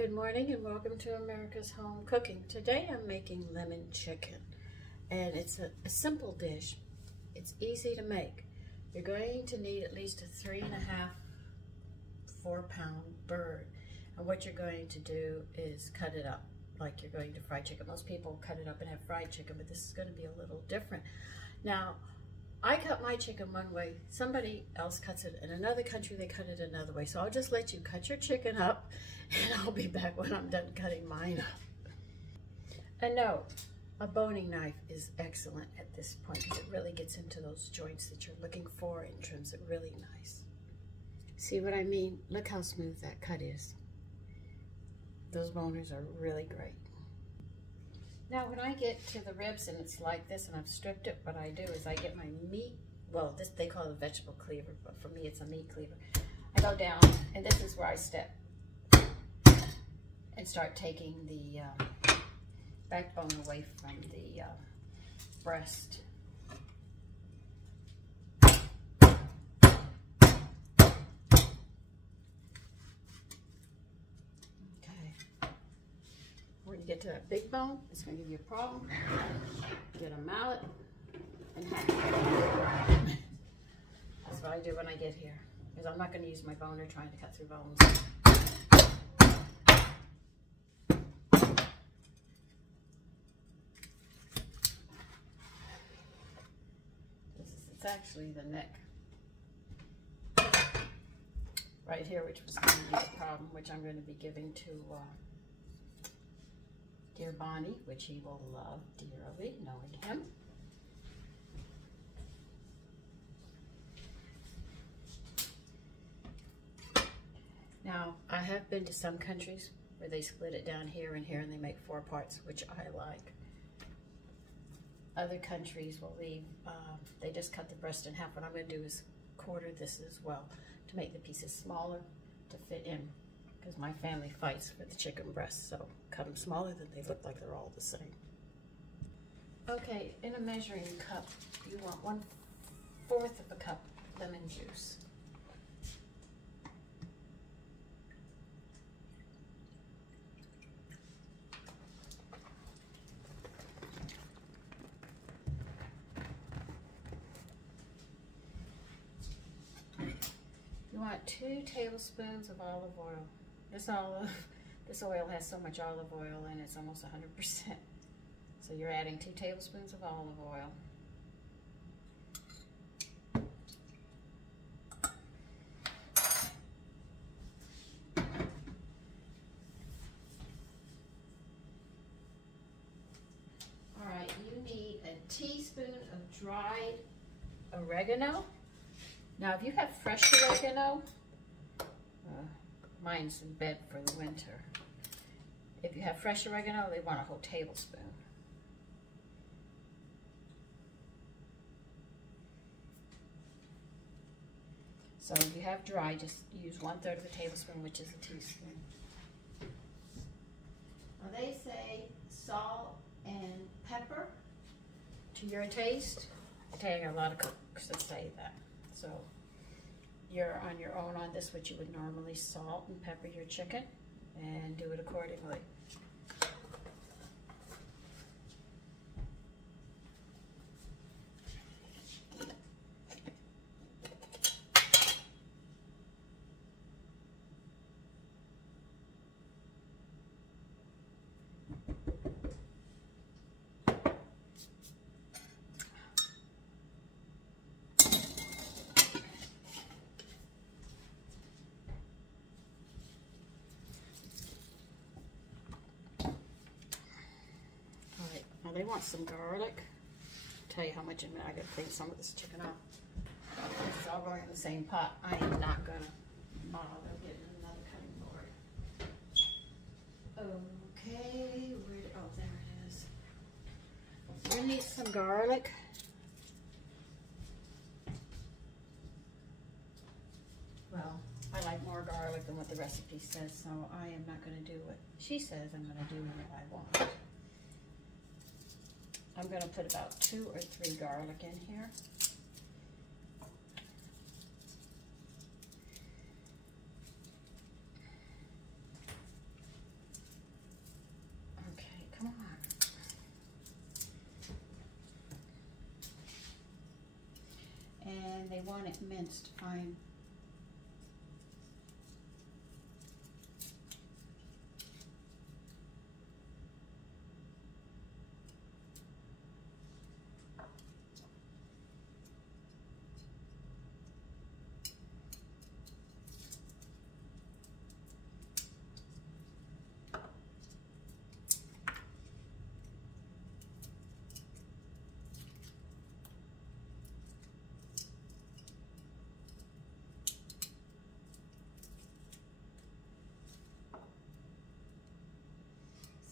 Good morning and welcome to America's Home Cooking. Today I'm making lemon chicken, and it's a simple dish. It's easy to make. You're going to need at least a 3.5 to 4 pound bird, and what you're going to do is cut it up like you're going to fried chicken. Most people cut it up and have fried chicken, but this is going to be a little different. Now, I cut my chicken one way, somebody else cuts it in another country, they cut it another way. So I'll just let you cut your chicken up and I'll be back when I'm done cutting mine up. And no, a boning knife is excellent at this point because it really gets into those joints that you're looking for and trims it really nice. See what I mean? Look how smooth that cut is. Those boners are really great. Now when I get to the ribs and it's like this and I've stripped it, what I do is I get my meat, well this they call it a vegetable cleaver, but for me it's a meat cleaver. I go down and this is where I step and start taking the backbone away from the breast. When you get to that big bone, it's going to give you a problem. Get a mallet and hack it. That's what I do when I get here, because I'm not going to use my boner trying to cut through bones. It's actually the neck right here, which was going to be the problem, which I'm going to be giving to dear Bonnie, which he will love dearly, knowing him. Now, I have been to some countries where they split it down here and here and they make 4 parts, which I like. Other countries will leave, they just cut the breast in half. What I'm going to do is quarter this as well to make the pieces smaller to fit in, because my family fights for the chicken breasts, so cut them smaller than they look like they're all the same. Okay, in a measuring cup, you want 1/4 of a cup lemon juice. You want 2 tablespoons of olive oil. This oil has so much olive oil in it, it's almost 100%. So you're adding 2 tablespoons of olive oil. All right, you need a teaspoon of dried oregano. Now, if you have fresh oregano, mine's in bed for the winter. If you have fresh oregano, they want a whole tablespoon. So if you have dry, just use 1/3 of a tablespoon, which is a teaspoon. Now they say salt and pepper to your taste. I tell you, a lot of cooks that say that. So you're on your own on this, which you would normally salt and pepper your chicken, and do it accordingly. They want some garlic. I'll tell you how much in a minute. I gotta clean some of this chicken up. This is all going in the same pot. I am not gonna bother getting another cutting board. Okay, oh, there it is. We're gonna need some garlic. Well, I like more garlic than what the recipe says, so I am not gonna do what she says. I'm gonna do what I want. I'm going to put about 2 or 3 garlic in here. want it minced fine.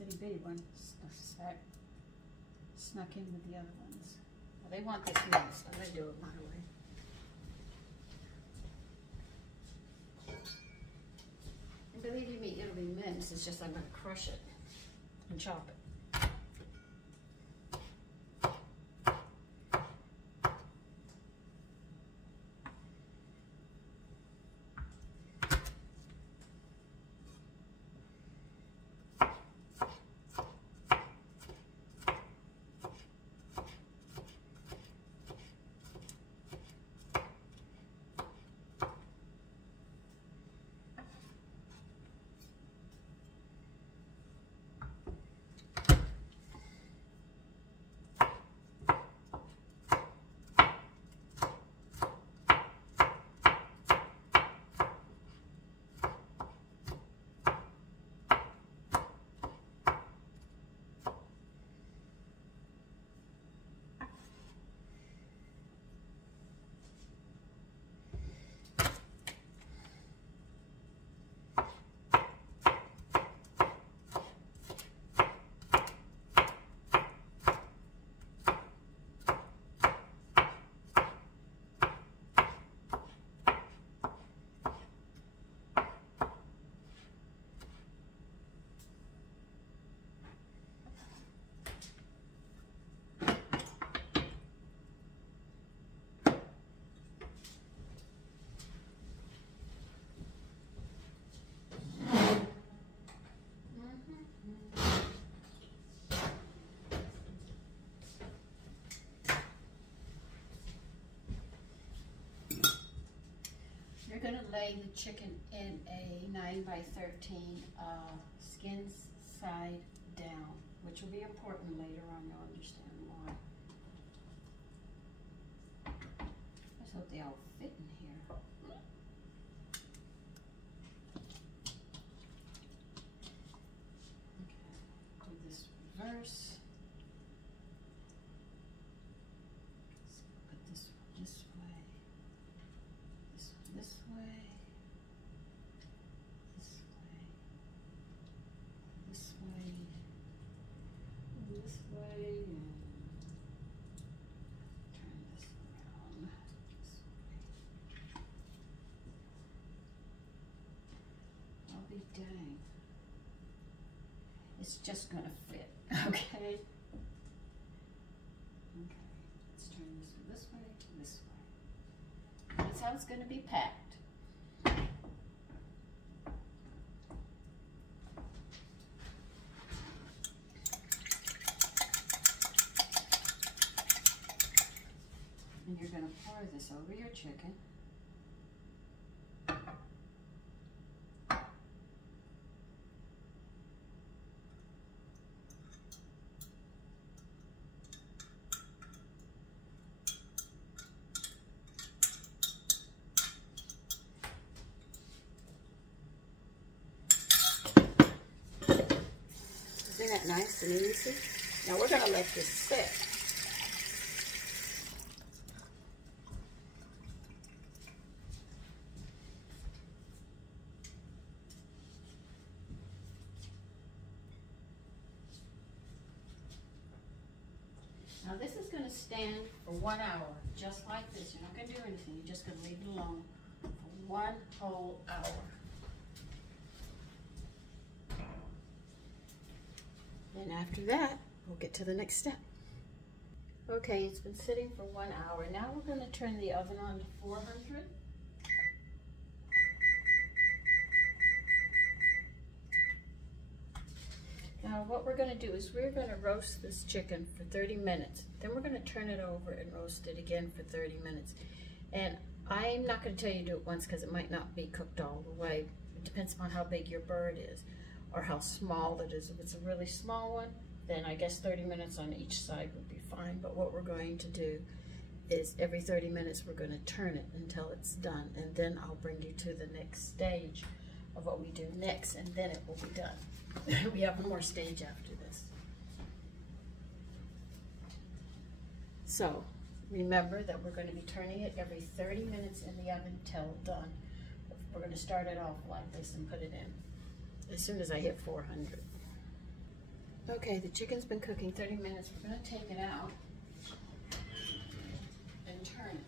Itty bitty one snuck in with the other ones. Well, they want this minced, so I'm going to do it my way. And believe you me, it'll be minced. It's just I'm going to crush it and chop it. You're going to lay the chicken in a 9x13 skin side down, which will be important later on. You'll understand why. Let's hope they all fit in here. Okay, do this reverse. Put this one this way. This way, this way, this way, this way, and turn this around this way. I'll be dang. It's just gonna fit, okay? Okay, let's turn this from this way to this way. That's how it's gonna be packed. And you're going to pour this over your chicken. Isn't that nice and easy? Now we're going to let this sit. Now this is going to stand for 1 hour, just like this. You're not going to do anything. You're just going to leave it alone for 1 whole hour. And after that, we'll get to the next step. Okay, it's been sitting for 1 hour. Now we're going to turn the oven on to 400. Now what we're going to do is we're going to roast this chicken for 30 minutes. Then we're going to turn it over and roast it again for 30 minutes. And I'm not going to tell you to do it once because it might not be cooked all the way. It depends upon how big your bird is or how small it is. If it's a really small one, then I guess 30 minutes on each side would be fine. But what we're going to do is every 30 minutes we're going to turn it until it's done, and then I'll bring you to the next stage of what we do next, and then it will be done. We have one more stage after this. So remember that we're going to be turning it every 30 minutes in the oven till done. We're going to start it off like this and put it in as soon as I hit 400. Okay, the chicken's been cooking 30 minutes. We're going to take it out and turn it.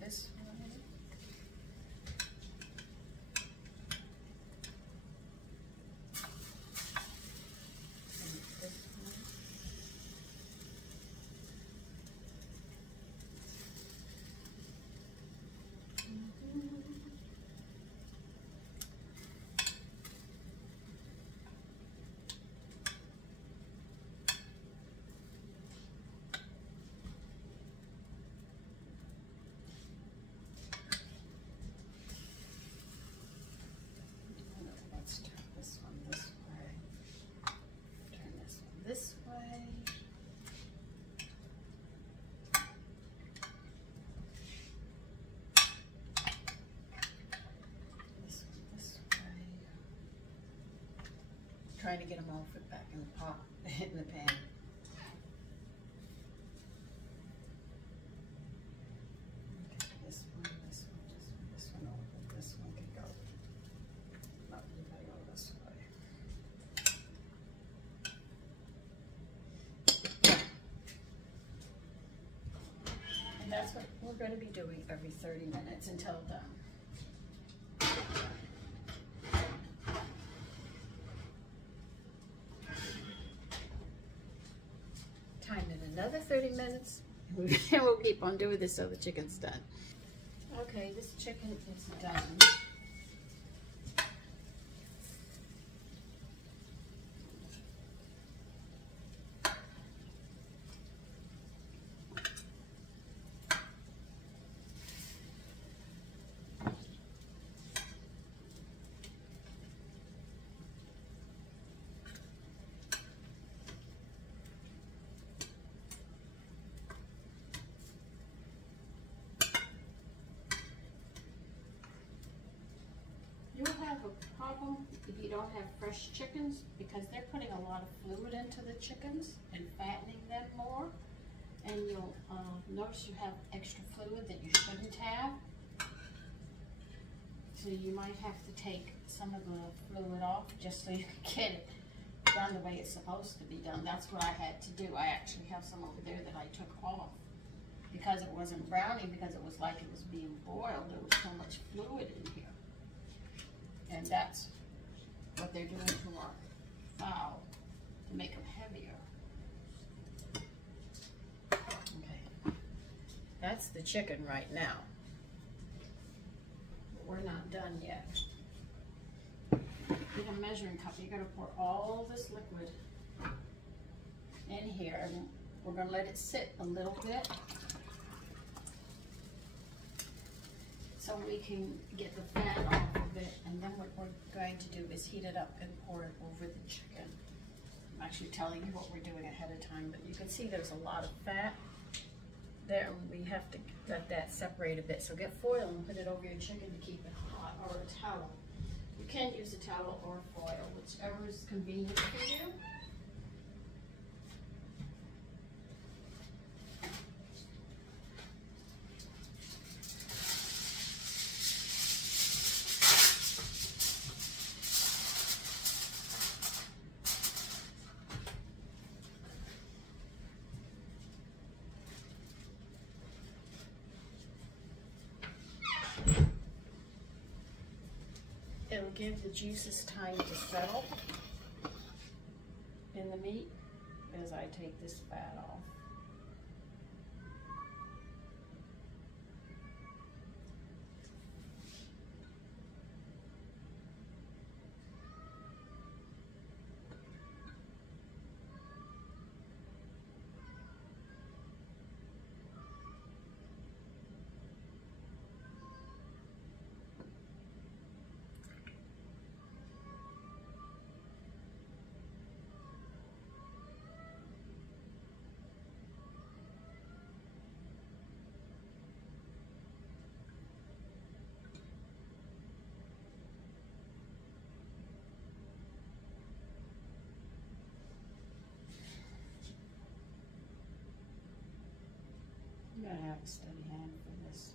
This way. This way. This way. Trying to get them all fit back in the pot, in the pan. Okay, this one, this one, this one, this one over. This one can go. No, you gotta go this way. That's what we're going to be doing every 30 minutes until done. Time it another 30 minutes, and we'll keep on doing this till the chicken's done. Okay, this chicken is done. You'll have a problem if you don't have fresh chickens because they're putting a lot of fluid into the chickens and fattening them more, and you'll notice you have extra fluid that you shouldn't have. So you might have to take some of the fluid off just so you can get it done the way it's supposed to be done. That's what I had to do. I actually have some over there that I took off because it wasn't browning, because it was like it was being boiled. There was so much fluid in here. And that's what they're doing to our fowl to make them heavier. Okay, that's the chicken right now. But we're not done yet. Get a measuring cup. You're going to pour all this liquid in here, and we're going to let it sit a little bit so we can get the fat off of it, and then what we're going to do is heat it up and pour it over the chicken. I'm actually telling you what we're doing ahead of time, but you can see there's a lot of fat there, and we have to let that separate a bit. So get foil and put it over your chicken to keep it hot, or a towel. You can use a towel or foil, whichever is convenient for you. It'll give the juices time to settle in the meat as I take this fat off. You gotta have a steady hand for this.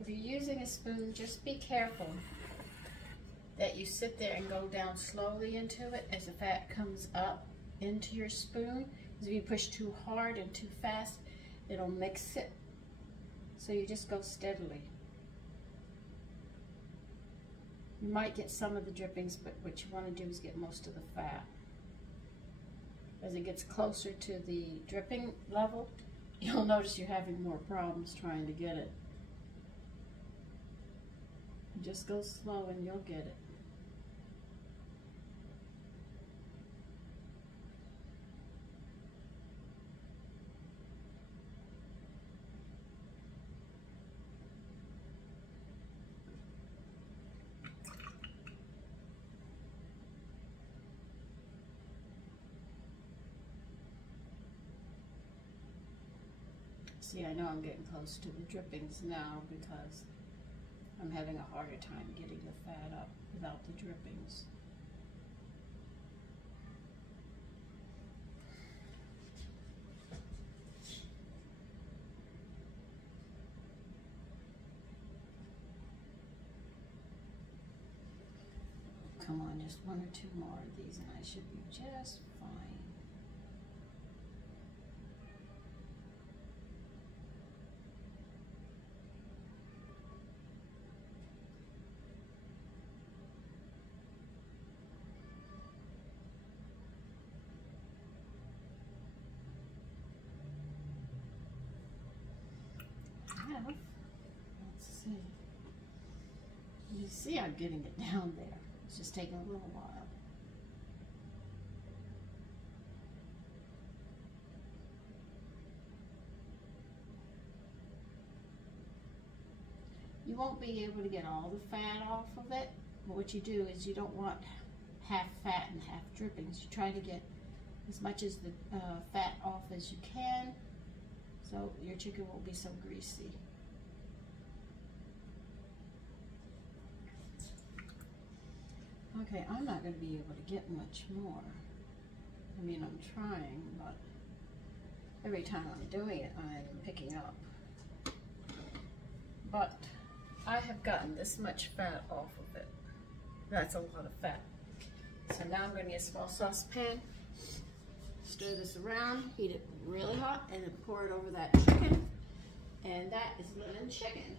If you're using a spoon, just be careful that you sit there and go down slowly into it as the fat comes up into your spoon. Because if you push too hard and too fast, it'll mix it. So you just go steadily. You might get some of the drippings, but what you want to do is get most of the fat. As it gets closer to the dripping level, you'll notice you're having more problems trying to get it. Just go slow and you'll get it. See, I know I'm getting close to the drippings now because I'm having a harder time getting the fat up without the drippings. Come on, just one or two more of these and I should be just fine. Let's see. You see I'm getting it down there. It's just taking a little while. You won't be able to get all the fat off of it, but what you do is you don't want half fat and half drippings. You try to get as much as the fat off as you can, so your chicken won't be so greasy. Okay, I'm not going to be able to get much more. I mean, I'm trying, but every time I'm doing it, I'm picking up. But I have gotten this much fat off of it. That's a lot of fat. So now I'm going to get a small saucepan, stir this around, heat it really hot, and then pour it over that chicken. And that is lemon chicken.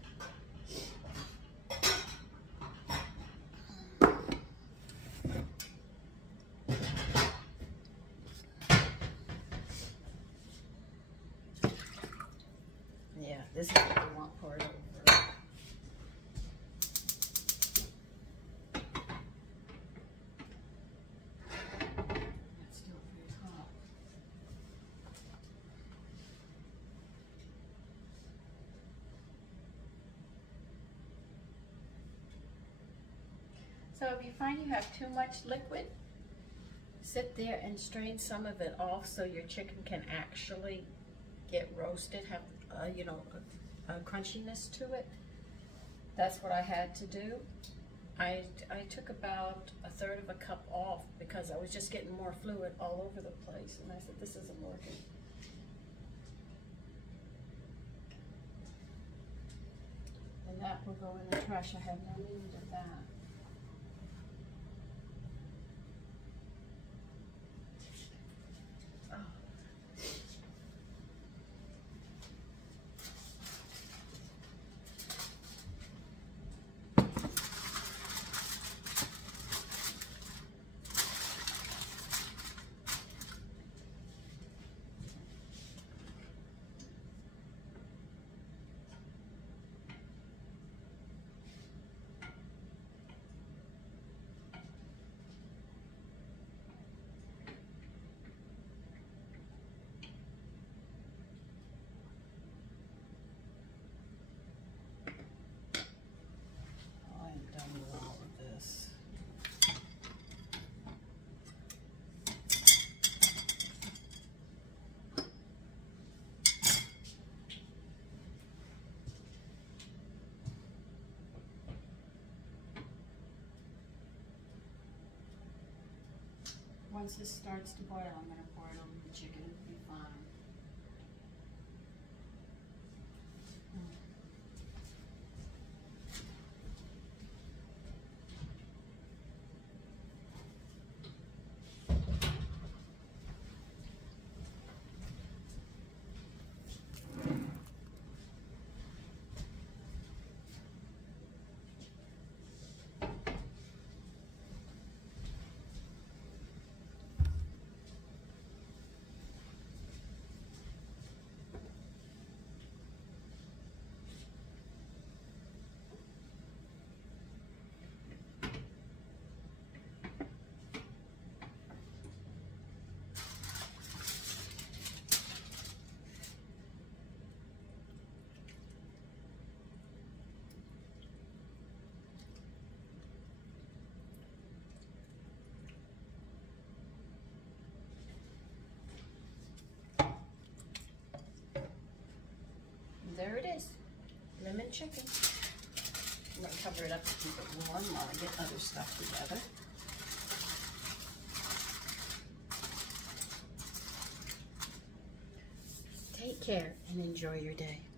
Yeah, this is what we want poured over. It's still pretty hot. So if you find you have too much liquid, sit there and strain some of it off so your chicken can actually get roasted, have you know, a crunchiness to it. That's what I had to do. I took about 1/3 of a cup off because I was just getting more fluid all over the place, and I said, this isn't working. And that will go in the trash. I have no need of that. once this starts to boil, I'm going to pour it over the chicken. It'll be fine. There it is, lemon chicken. I'm going to cover it up to keep it warm while I get other stuff together. Take care and enjoy your day.